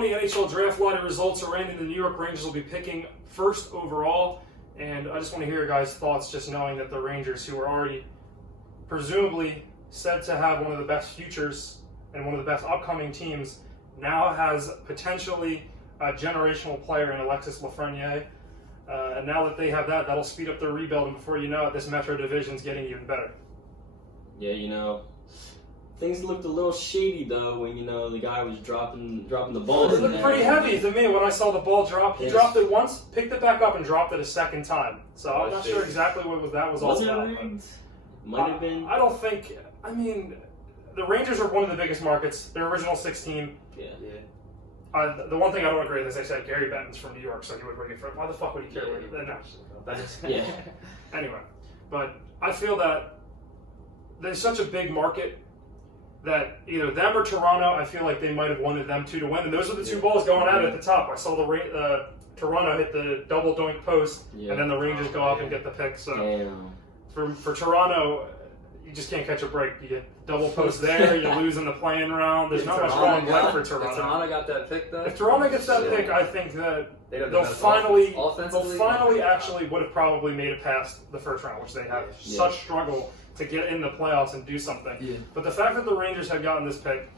2020 NHL Draft Lottery results are in, and the New York Rangers will be picking first overall. And I just want to hear your guys' thoughts, just knowing that the Rangers, who are already presumably said to have one of the best futures and one of the best upcoming teams, now has potentially a generational player in Alexis Lafreniere. And now that they have that, that'll speed up their rebuild, and before you know it, this Metro Division's getting even better. Yeah, things looked a little shady though when the guy was dropping the ball. It looked pretty heavy to me when I saw the ball drop. He dropped it once, picked it back up, and dropped it a second time. So I'm not sure exactly what that was all about. Might have been. I don't think. I mean, the Rangers are one of the biggest markets. Their original 16. Yeah. The one thing I don't agree with is they said Gary Benton's from New York, so he would bring it from. Why the fuck would he care? No. Anyway, but I feel that there's such a big market that either them or Toronto, I feel like they might have wanted them two to win, and those are the two balls going at the top. I saw the Toronto hit the double doink post, and then the Rangers go up and get the pick. So for Toronto, you just can't catch a break. You get double post there, you lose in the play-in round. There's not much going left for Toronto. If Toronto got that pick, though. If Toronto gets that pick, I think that they'll finally actually would have probably made it past the first round, which they have such struggle to get in the playoffs and do something. Yeah. But the fact that the Rangers have gotten this pick,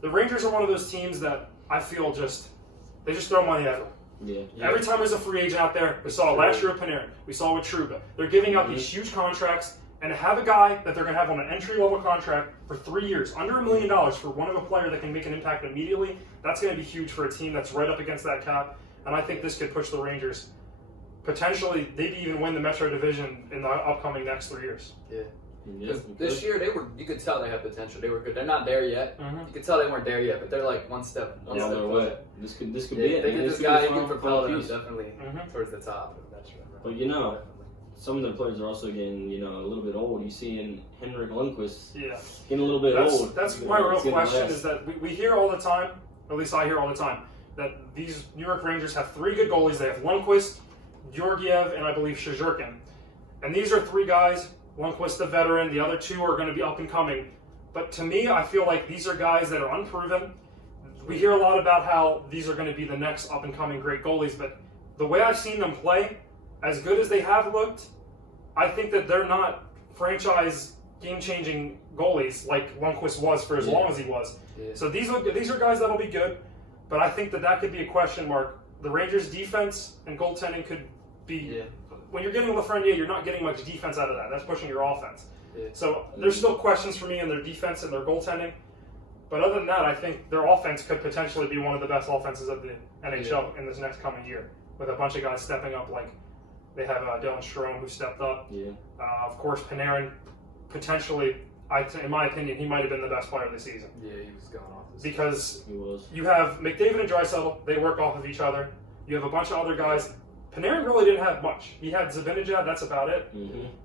the Rangers are one of those teams that I feel they just throw money at them. Yeah. Every time there's a free agent out there, we saw it last year with Panarin, we saw it with Trouba. They're giving out these huge contracts, and to have a guy that they're going to have on an entry-level contract for 3 years, under $1 million for one of a player that can make an impact immediately, that's going to be huge for a team that's right up against that cap. And I think this could push the Rangers. Potentially, they'd even win the Metro Division in the upcoming next 3 years. Yeah. This year, you could tell they had potential. They were good. They're not there yet. You could tell they weren't there yet, but they're like one step away. This could be it. They get this guy who can propel them definitely towards the top. But some of the players are also getting a little bit old. You see Henrik Lundqvist getting a little bit old. That's my real question is that we hear all the time, at least I hear all the time, that these New York Rangers have 3 good goalies. They have Lundqvist, Georgiev, and I believe Sherzherkin. And these are 3 guys. Lundqvist, the veteran. The other 2 are going to be up and coming. But to me, I feel like these are guys that are unproven. We hear a lot about how these are going to be the next up and coming great goalies. But the way I've seen them play, as good as they have looked, I think that they're not franchise game-changing goalies like Lundqvist was for as long as he was. Yeah. So these are guys that'll be good. But I think that could be a question mark. The Rangers' defense and goaltending could be... When you're getting Lafreniere, you're not getting much defense out of that. That's pushing your offense. Yeah. So there's still questions for me in their defense and their goaltending. But other than that, I think their offense could potentially be one of the best offenses of the NHL in this next coming year, with a bunch of guys stepping up. Like they have Dylan Strome, who stepped up. Yeah. Of course, Panarin, potentially, in my opinion, he might have been the best player of the season. Yeah, he was going off. Because you have McDavid and Draisaitl, they work off of each other. You have a bunch of other guys. Panarin really didn't have much. He had Zibanejad, that's about it.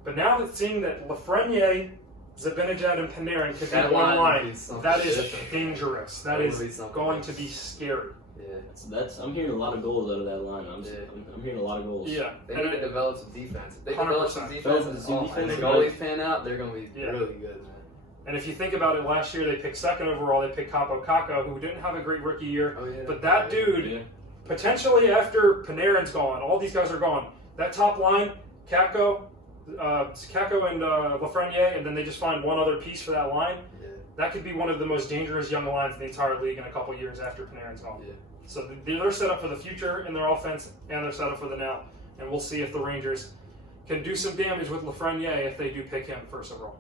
But now that seeing that Lafreniere, Zibanejad, and Panarin could be one line, that is dangerous. That is going to be scary. Yeah, I'm hearing a lot of goals out of that line. I'm hearing a lot of goals. Yeah, they need to develop some defense. If they develop some defense and the goalies pan out, they're going to be really good, man. And if you think about it, last year they picked 2nd overall. They picked Kaapo Kakko, who didn't have a great rookie year. But that dude... Potentially after Panarin's gone, all these guys are gone. That top line, Kakko and Lafreniere, and then they just find one other piece for that line. Yeah. That could be one of the most dangerous young lines in the entire league in a couple years after Panarin's gone. Yeah. So they're set up for the future in their offense, and they're set up for the now. And we'll see if the Rangers can do some damage with Lafreniere if they do pick him first overall.